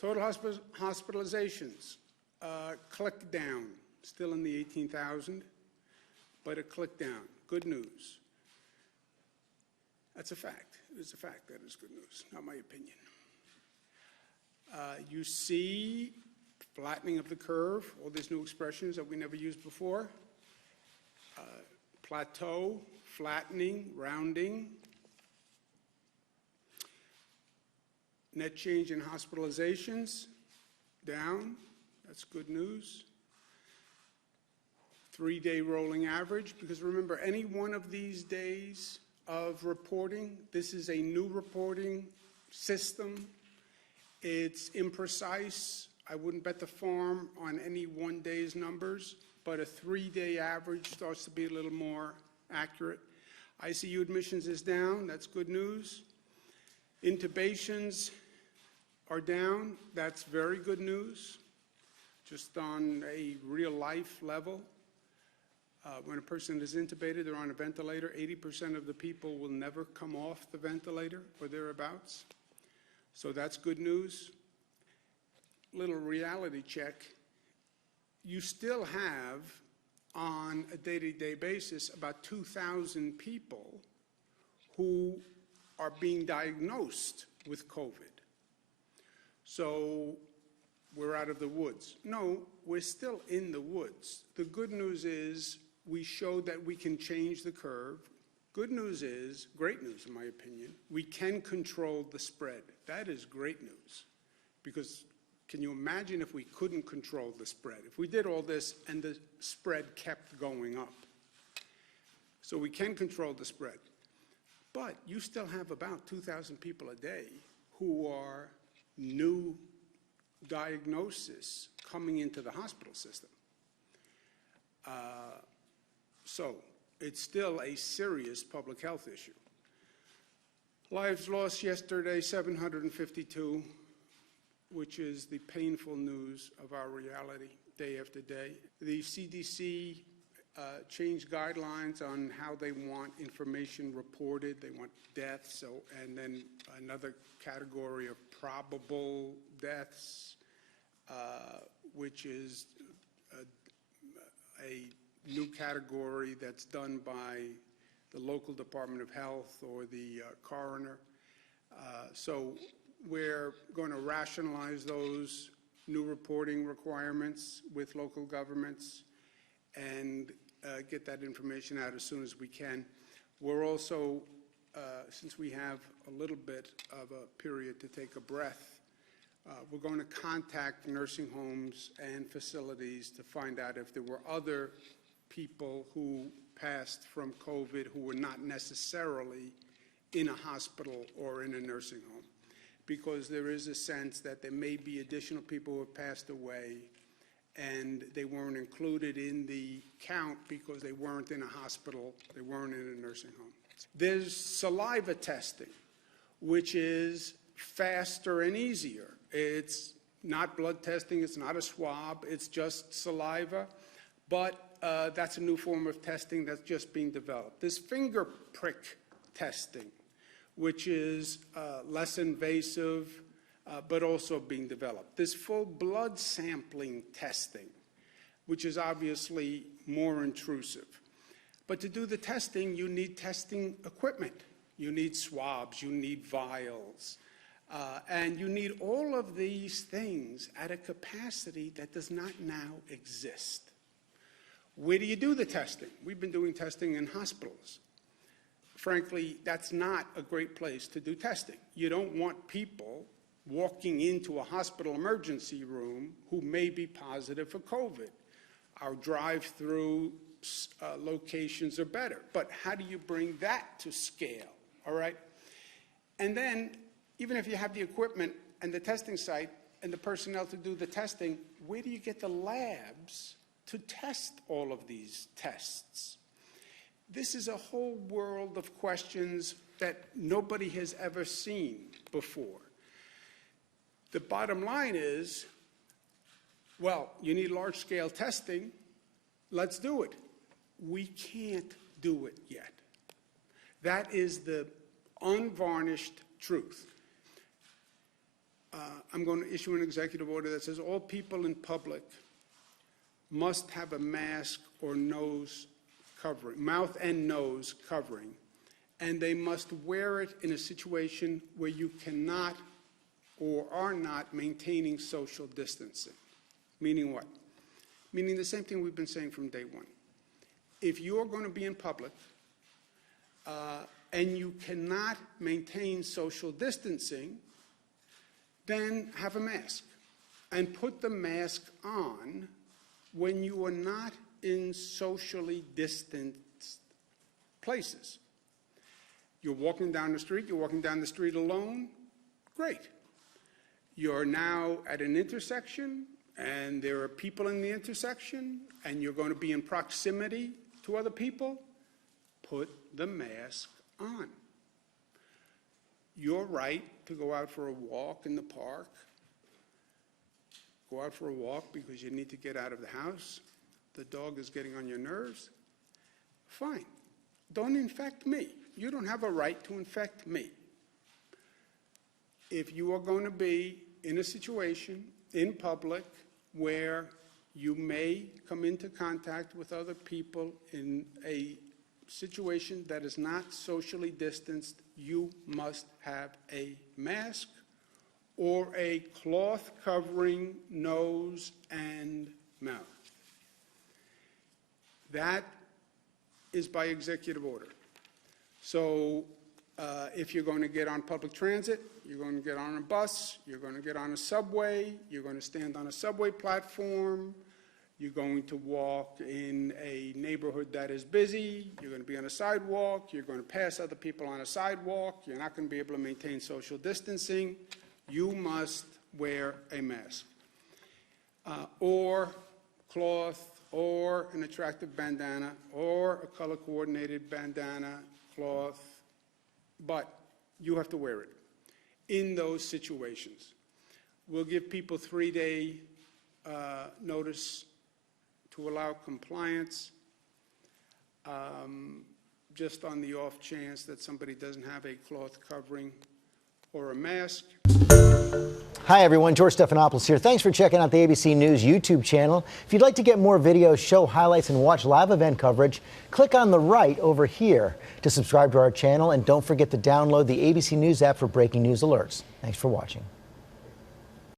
Total hospitalizations, click down, still in the 18,000, but a click down. Good news. That's a fact. It's a fact. That is good news, not my opinion. You see flattening of the curve, all these new expressions that we never used before. Plateau, flattening, rounding. Net change in hospitalizations, down. That's good news. 3-day rolling average, because remember, any one of these days of reporting, this is a new reporting system. It's imprecise. I wouldn't bet the farm on any one day's numbers, but a 3-day average starts to be a little more accurate. ICU admissions is down. That's good news. Intubations are down. That's very good news, just on a real-life level. When a person is intubated, they're on a ventilator, 80% of the people will never come off the ventilator or thereabouts. So that's good news. Little reality check. You still have, on a day-to-day basis, about 2,000 people who are being diagnosed with COVID. So we're out of the woods. No, we're still in the woods. The good news is we showed that we can change the curve. Good news is, great news in my opinion, we can control the spread. That is great news, because can you imagine if we couldn't control the spread? If we did all this and the spread kept going up. So we can control the spread. But you still have about 2,000 people a day who are new diagnosis coming into the hospital system. So it's still a serious public health issue. Lives lost yesterday, 752, which is the painful news of our reality day after day. The CDC changed guidelines on how they want information reported. They want deaths, and then another category of probable deaths, which is a new category that's done by the local Department of Health or the coroner. So we're going to rationalize those new reporting requirements with local governments and get that information out as soon as we can. We're also, since we have a little bit of a period to take a breath, we're going to contact nursing homes and facilities to find out if there were other people who passed from COVID who were not necessarily in a hospital or in a nursing home, because there is a sense that there may be additional people who have passed away and they weren't included in the count because they weren't in a hospital, they weren't in a nursing home. There's saliva testing, which is faster and easier. It's not blood testing, it's not a swab, it's just saliva, but that's a new form of testing that's just being developed. There's finger prick testing, which is less invasive, but also being developed. There's full blood sampling testing, which is obviously more intrusive. But to do the testing, you need testing equipment. You need swabs, you need vials, and you need all of these things at a capacity that does not now exist. Where do you do the testing? We've been doing testing in hospitals. Frankly, that's not a great place to do testing. You don't want people walking into a hospital emergency room who may be positive for COVID. Our drive-through locations are better, but how do you bring that to scale, all right? And then, even if you have the equipment and the testing site and the personnel to do the testing, where do you get the labs to test all of these tests? This is a whole world of questions that nobody has ever seen before. The bottom line is, well, you need large-scale testing. Let's do it. We can't do it yet. That is the unvarnished truth. I'm going to issue an executive order that says all people in public must have a mask or nose covering, mouth and nose covering, and they must wear it in a situation where you cannot or are not maintaining social distancing. Meaning what? Meaning the same thing we've been saying from day one. If you're going to be in public and you cannot maintain social distancing, then have a mask and put the mask on when you are not in socially distanced places. You're walking down the street alone, great. You're now at an intersection and there are people in the intersection and you're going to be in proximity to other people, put the mask on. Your right to go out for a walk in the park, go out for a walk because you need to get out of the house, the dog is getting on your nerves, fine. Don't infect me. You don't have a right to infect me. If you are going to be in a situation in public where you may come into contact with other people in a situation that is not socially distanced, you must have a mask or a cloth covering nose and mouth. That is by executive order. So if you're going to get on public transit, you're going to get on a bus, you're going to get on a subway, you're going to stand on a subway platform, you're going to walk in a neighborhood that is busy, you're going to be on a sidewalk, you're going to pass other people on a sidewalk, you're not going to be able to maintain social distancing, you must wear a mask. Or cloth, or an attractive bandana, or a color-coordinated bandana, cloth, but you have to wear it in those situations. We'll give people 3-day notice to allow compliance, just on the off chance that somebody doesn't have a cloth covering or a mask. Hi everyone, George Stephanopoulos here. Thanks for checking out the ABC News YouTube channel. If you'd like to get more videos, show highlights, and watch live event coverage, click on the right over here to subscribe to our channel, and don't forget to download the ABC News app for breaking news alerts. Thanks for watching.